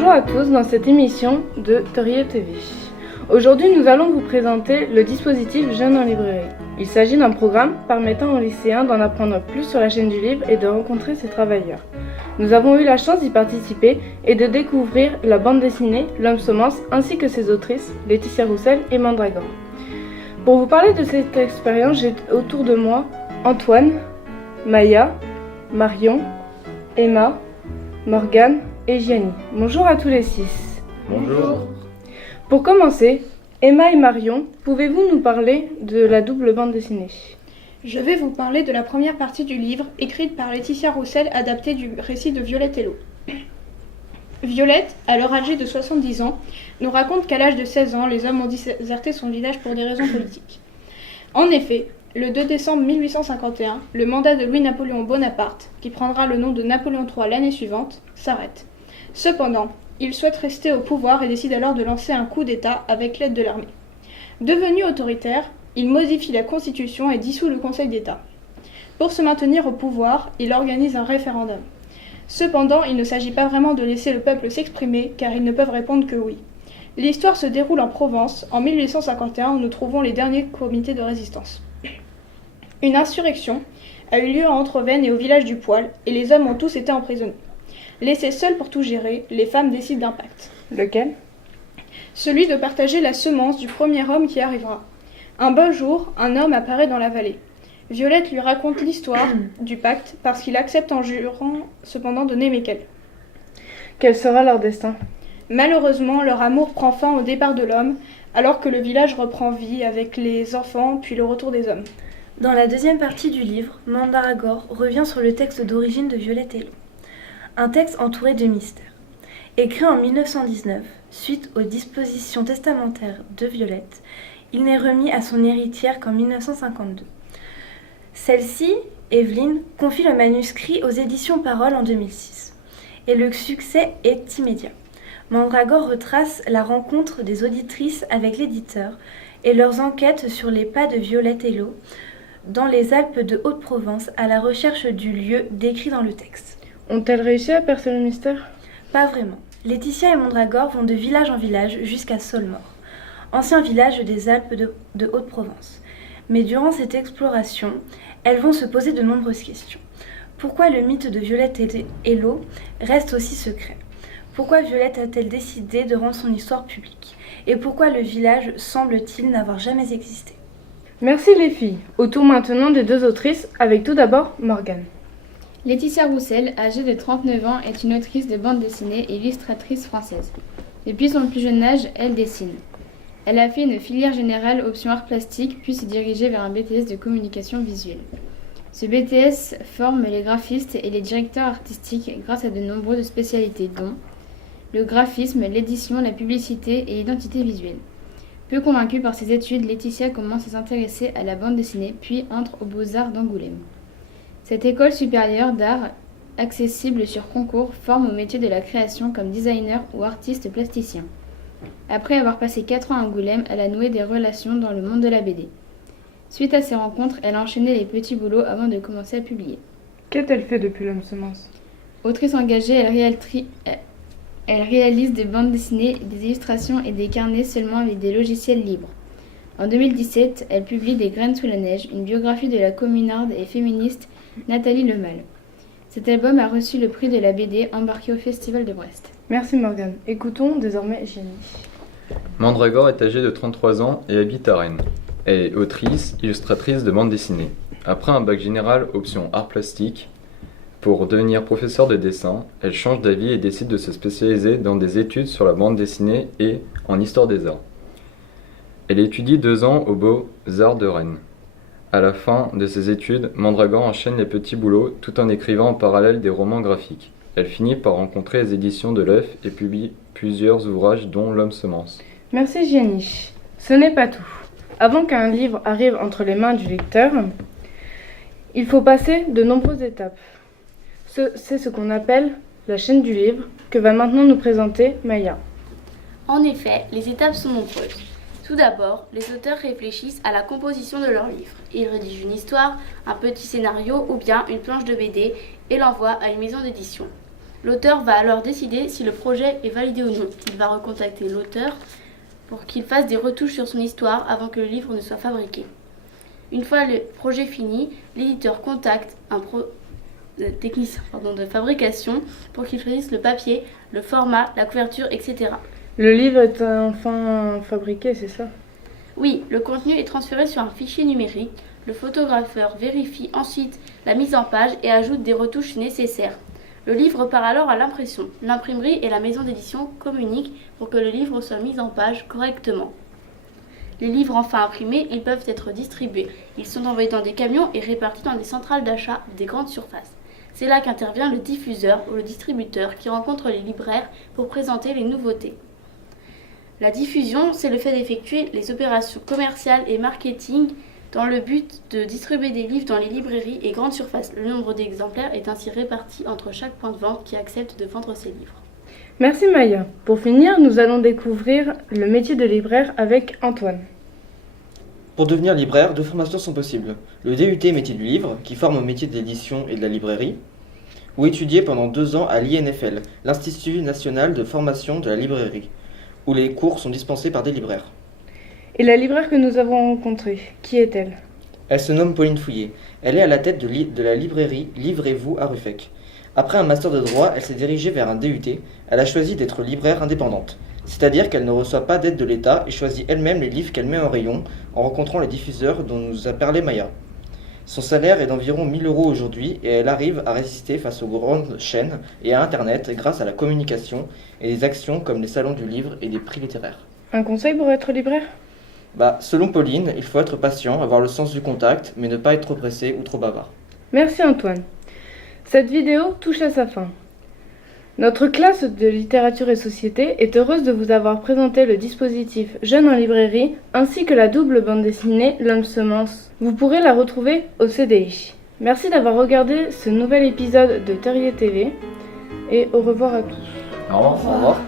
Bonjour à tous dans cette émission de Torier TV. Aujourd'hui, nous allons vous présenter le dispositif Jeunes en librairie. Il s'agit d'un programme permettant aux lycéens d'en apprendre plus sur la chaîne du livre et de rencontrer ses travailleurs. Nous avons eu la chance d'y participer et de découvrir la bande dessinée L'Homme Semence ainsi que ses autrices Laetitia Roussel et Mandragore. Pour vous parler de cette expérience, j'ai autour de moi Antoine, Maya, Marion, Emma, Morgane et Gianni. Bonjour à tous les 6. Bonjour. Pour commencer, Emma et Marion, pouvez-vous nous parler de la double bande dessinée ? Je vais vous parler de la première partie du livre, écrite par Laetitia Roussel, adaptée du récit de Violette Hello. Violette, alors âgée de 70 ans, nous raconte qu'à l'âge de 16 ans, les hommes ont déserté son village pour des raisons politiques. En effet, le 2 décembre 1851, le mandat de Louis-Napoléon Bonaparte, qui prendra le nom de Napoléon III l'année suivante, s'arrête. Cependant, il souhaite rester au pouvoir et décide alors de lancer un coup d'État avec l'aide de l'armée. Devenu autoritaire, il modifie la Constitution et dissout le Conseil d'État. Pour se maintenir au pouvoir, il organise un référendum. Cependant, il ne s'agit pas vraiment de laisser le peuple s'exprimer, car ils ne peuvent répondre que oui. L'histoire se déroule en Provence, en 1851, où nous trouvons les derniers comités de résistance. Une insurrection a eu lieu à Entrevennes et au village du Poil, et les hommes ont tous été emprisonnés. Laissés seuls pour tout gérer, les femmes décident d'un pacte. Lequel ? Celui de partager la semence du premier homme qui arrivera. Un beau jour, un homme apparaît dans la vallée. Violette lui raconte l'histoire du pacte parce qu'il accepte en jurant cependant de n'aimer qu'elle. Quel sera leur destin ? Malheureusement, leur amour prend fin au départ de l'homme, alors que le village reprend vie avec les enfants puis le retour des hommes. Dans la deuxième partie du livre, Mandragore revient sur le texte d'origine de Violette Hello. Un texte entouré de mystères. Écrit en 1919, suite aux dispositions testamentaires de Violette, il n'est remis à son héritière qu'en 1952. Celle-ci, Evelyne, confie le manuscrit aux éditions Parole en 2006. Et le succès est immédiat. Mandragore retrace la rencontre des auditrices avec l'éditeur et leurs enquêtes sur les pas de Violette Hello dans les Alpes de Haute-Provence à la recherche du lieu décrit dans le texte. Ont-elles réussi à percer le mystère ? Pas vraiment. Laetitia et Mandragore vont de village en village jusqu'à Saulmort, ancien village des Alpes de Haute-Provence. Mais durant cette exploration, elles vont se poser de nombreuses questions. Pourquoi le mythe de Violette Hello reste aussi secret ? Pourquoi Violette a-t-elle décidé de rendre son histoire publique ? Et pourquoi le village semble-t-il n'avoir jamais existé ? Merci les filles. Au tour maintenant des deux autrices, avec tout d'abord Morgane. Laetitia Roussel, âgée de 39 ans, est une autrice de bande dessinée et illustratrice française. Depuis son plus jeune âge, elle dessine. Elle a fait une filière générale option art plastique, puis s'est dirigée vers un BTS de communication visuelle. Ce BTS forme les graphistes et les directeurs artistiques grâce à de nombreuses spécialités dont le graphisme, l'édition, la publicité et l'identité visuelle. Peu convaincue par ses études, Laetitia commence à s'intéresser à la bande dessinée, puis entre aux Beaux-Arts d'Angoulême. Cette école supérieure d'art, accessible sur concours, forme au métier de la création comme designer ou artiste plasticien. Après avoir passé 4 ans à Angoulême, elle a noué des relations dans le monde de la BD. Suite à ces rencontres, elle a enchaîné les petits boulots avant de commencer à publier. Qu'a-t-elle fait depuis L'Homme Semence ? Autrice engagée, elle réalise des bandes dessinées, des illustrations et des carnets seulement avec des logiciels libres. En 2017, elle publie Des graines sous la neige, une biographie de la communarde et féministe Nathalie Lemal. Cet album a reçu le prix de la BD embarqué au Festival de Brest. Merci Morgane. Écoutons désormais Gianni. Mandragore est âgée de 33 ans et habite à Rennes. Elle est autrice, illustratrice de bande dessinée. Après un bac général option art plastique, pour devenir professeure de dessin, elle change d'avis et décide de se spécialiser dans des études sur la bande dessinée et en histoire des arts. Elle étudie 2 ans aux Beaux-Arts de Rennes. À la fin de ses études, Mandragore enchaîne les petits boulots tout en écrivant en parallèle des romans graphiques. Elle finit par rencontrer les éditions de l'œuf et publie plusieurs ouvrages dont L'Homme Semence. Merci Gianni. Ce n'est pas tout. Avant qu'un livre arrive entre les mains du lecteur, il faut passer de nombreuses étapes. C'est ce qu'on appelle la chaîne du livre que va maintenant nous présenter Maya. En effet, les étapes sont nombreuses. Tout d'abord, les auteurs réfléchissent à la composition de leur livre. Ils rédigent une histoire, un petit scénario ou bien une planche de BD et l'envoient à une maison d'édition. L'auteur va alors décider si le projet est validé ou non. Il va recontacter l'auteur pour qu'il fasse des retouches sur son histoire avant que le livre ne soit fabriqué. Une fois le projet fini, l'éditeur contacte un technicien de fabrication pour qu'il choisisse le papier, le format, la couverture, etc. Le livre est enfin fabriqué, c'est ça? Oui, le contenu est transféré sur un fichier numérique. Le photographeur vérifie ensuite la mise en page et ajoute des retouches nécessaires. Le livre part alors à l'impression. L'imprimerie et la maison d'édition communiquent pour que le livre soit mis en page correctement. Les livres enfin imprimés, ils peuvent être distribués. Ils sont envoyés dans des camions et répartis dans des centrales d'achat des grandes surfaces. C'est là qu'intervient le diffuseur ou le distributeur qui rencontre les libraires pour présenter les nouveautés. La diffusion, c'est le fait d'effectuer les opérations commerciales et marketing dans le but de distribuer des livres dans les librairies et grandes surfaces. Le nombre d'exemplaires est ainsi réparti entre chaque point de vente qui accepte de vendre ses livres. Merci Maya. Pour finir, nous allons découvrir le métier de libraire avec Antoine. Pour devenir libraire, 2 formations sont possibles. Le DUT métier du livre, qui forme au métier de l'édition et de la librairie, ou étudier pendant 2 ans à l'INFL, l'Institut national de formation de la librairie, où les cours sont dispensés par des libraires. Et la libraire que nous avons rencontrée, qui est-elle? Elle se nomme Pauline Fouillet. Elle est à la tête de la librairie Livrez-vous à Ruffec. Après un master de droit, elle s'est dirigée vers un DUT. Elle a choisi d'être libraire indépendante, c'est-à-dire qu'elle ne reçoit pas d'aide de l'État et choisit elle-même les livres qu'elle met en rayon en rencontrant les diffuseurs dont nous a parlé Maya. Son salaire est d'environ 1 000 € aujourd'hui et elle arrive à résister face aux grandes chaînes et à Internet grâce à la communication et des actions comme les salons du livre et des prix littéraires. Un conseil pour être libraire? Selon Pauline, il faut être patient, avoir le sens du contact, mais ne pas être trop pressé ou trop bavard. Merci Antoine. Cette vidéo touche à sa fin. Notre classe de littérature et société est heureuse de vous avoir présenté le dispositif Jeunes en librairie ainsi que la double bande dessinée L'Homme Semence. Vous pourrez la retrouver au CDI. Merci d'avoir regardé ce nouvel épisode de Terrier TV et au revoir à tous. Au revoir.